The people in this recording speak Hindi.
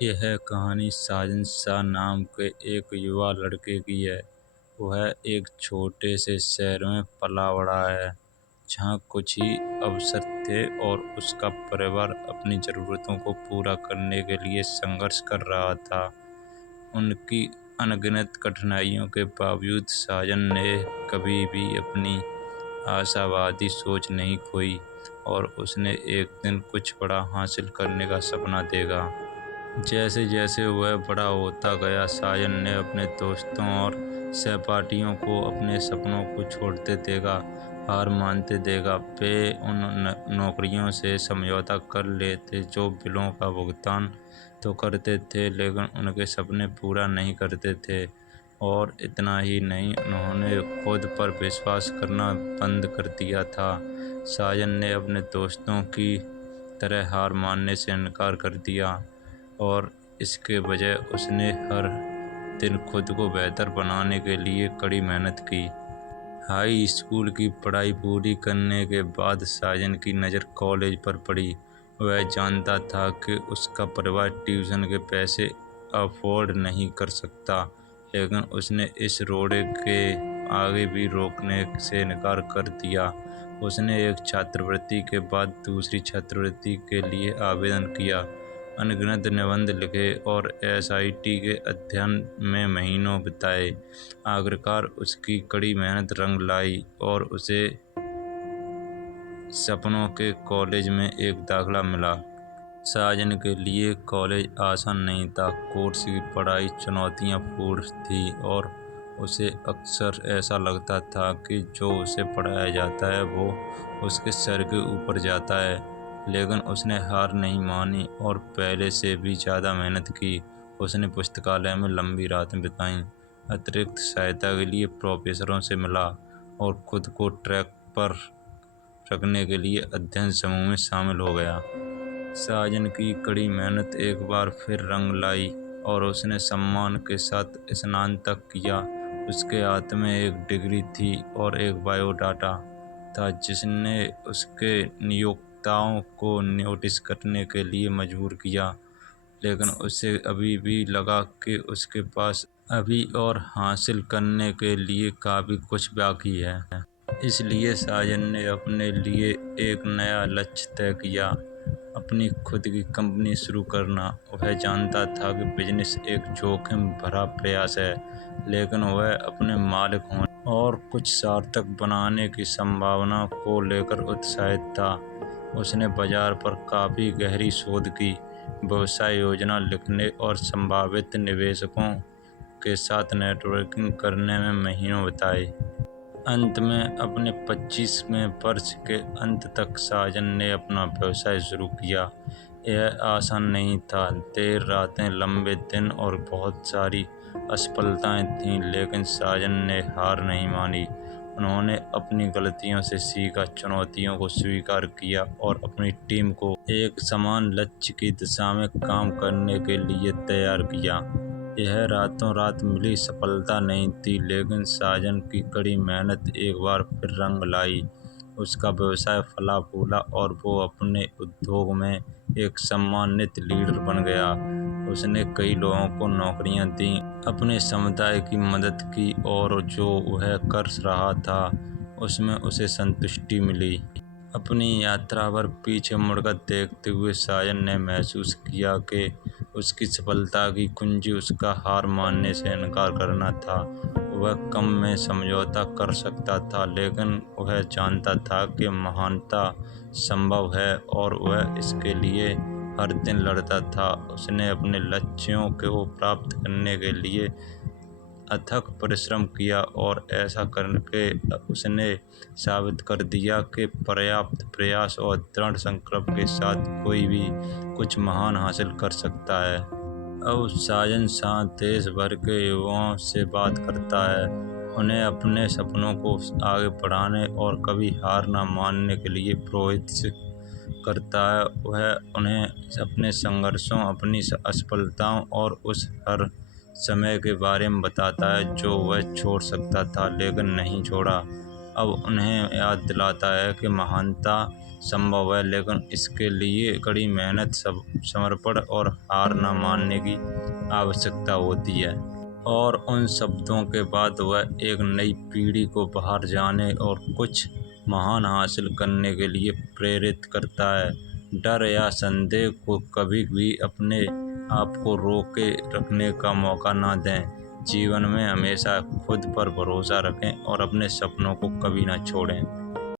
यह कहानी साजन शाह नाम के एक युवा लड़के की है। वह एक छोटे से शहर में पला बड़ा है, जहाँ कुछ ही अवसर थे और उसका परिवार अपनी ज़रूरतों को पूरा करने के लिए संघर्ष कर रहा था। उनकी अनगिनत कठिनाइयों के बावजूद साजन ने कभी भी अपनी आशावादी सोच नहीं खोई और उसने एक दिन कुछ बड़ा हासिल करने का सपना देखा। जैसे जैसे वह बड़ा होता गया, साजन ने अपने दोस्तों और सहपाठियों को अपने सपनों को छोड़ते देखा, हार मानते देखा। वे उन नौकरियों से समझौता कर लेते जो बिलों का भुगतान तो करते थे, लेकिन उनके सपने पूरा नहीं करते थे। और इतना ही नहीं, उन्होंने खुद पर विश्वास करना बंद कर दिया था। साजन ने अपने दोस्तों की तरह हार मानने से इनकार कर दिया और इसके बजाय उसने हर दिन खुद को बेहतर बनाने के लिए कड़ी मेहनत की। हाई स्कूल की पढ़ाई पूरी करने के बाद साजन की नज़र कॉलेज पर पड़ी। वह जानता था कि उसका परिवार ट्यूशन के पैसे अफोर्ड नहीं कर सकता, लेकिन उसने इस रोड़े के आगे भी रोकने से इनकार कर दिया। उसने एक छात्रवृत्ति के बाद दूसरी छात्रवृत्ति के लिए आवेदन किया, अनगिनत निबंध लिखे और SIT के अध्ययन में महीनों बिताए। आखिरकार उसकी कड़ी मेहनत रंग लाई और उसे सपनों के कॉलेज में एक दाखिला मिला। साजन के लिए कॉलेज आसान नहीं था। कोर्स की पढ़ाई चुनौतियाँपूर्ण थी और उसे अक्सर ऐसा लगता था कि जो उसे पढ़ाया जाता है वो उसके सर के ऊपर जाता है। लेकिन उसने हार नहीं मानी और पहले से भी ज़्यादा मेहनत की। उसने पुस्तकालय में लंबी रातें बिताईं, अतिरिक्त सहायता के लिए प्रोफेसरों से मिला और खुद को ट्रैक पर रखने के लिए अध्ययन समूह में शामिल हो गया। साजन की कड़ी मेहनत एक बार फिर रंग लाई और उसने सम्मान के साथ स्नातक किया। उसके हाथ में एक डिग्री थी और एक बायोडाटा था जिसने उसके नियोक्ताओं को नोटिस करने के लिए मजबूर किया, लेकिन उसे अभी भी लगा कि उसके पास अभी और हासिल करने के लिए काफ़ी कुछ बाकी है। इसलिए साजन ने अपने लिए एक नया लक्ष्य तय किया, अपनी खुद की कंपनी शुरू करना। वह जानता था कि बिजनेस एक जोखिम भरा प्रयास है, लेकिन वह अपने मालिक होने और कुछ सार्थक बनाने की संभावना को लेकर उत्साहित था। उसने बाजार पर काफ़ी गहरी शोध की, व्यवसाय योजना लिखने और संभावित निवेशकों के साथ नेटवर्किंग करने में महीनों बिताए। अंत में अपने 25वें वर्ष के अंत तक साजन ने अपना व्यवसाय शुरू किया। यह आसान नहीं था। देर रातें, लंबे दिन और बहुत सारी असफलताएं थीं, लेकिन साजन ने हार नहीं मानी। उन्होंने अपनी गलतियों से सीखा, चुनौतियों को स्वीकार किया और अपनी टीम को एक समान लक्ष्य की दिशा में काम करने के लिए तैयार किया। यह रातों रात मिली सफलता नहीं थी, लेकिन साजन की कड़ी मेहनत एक बार फिर रंग लाई। उसका व्यवसाय फला फूला और वो अपने उद्योग में एक सम्मानित लीडर बन गया। उसने कई लोगों को नौकरियां दी, अपने समुदाय की मदद की और जो वह कर रहा था उसमें उसे संतुष्टि मिली। अपनी यात्रा पर पीछे मुड़कर देखते हुए साजन ने महसूस किया कि उसकी सफलता की कुंजी उसका हार मानने से इनकार करना था। वह कम में समझौता कर सकता था, लेकिन वह जानता था कि महानता संभव है और वह इसके लिए हर दिन लड़ता था। उसने अपने लक्ष्यों को प्राप्त करने के लिए अथक परिश्रम किया और ऐसा करके उसने साबित कर दिया कि पर्याप्त प्रयास और दृढ़ संकल्प के साथ कोई भी कुछ महान हासिल कर सकता है। अब साजन शाह देश भर के युवाओं से बात करता है, उन्हें अपने सपनों को आगे बढ़ाने और कभी हार न मानने के लिए प्रोत्साहित करता है। वह उन्हें अपने संघर्षों, अपनी असफलताओं और उस हर समय के बारे में बताता है जो वह छोड़ सकता था लेकिन नहीं छोड़ा। अब उन्हें याद दिलाता है कि महानता संभव है, लेकिन इसके लिए कड़ी मेहनत, समर्पण और हार न मानने की आवश्यकता होती है। और उन शब्दों के बाद वह एक नई पीढ़ी को बाहर जाने और कुछ महान हासिल करने के लिए प्रेरित करता है। डर या संदेह को कभी भी अपने आप को रोके रखने का मौका न दें। जीवन में हमेशा खुद पर भरोसा रखें और अपने सपनों को कभी न छोड़ें।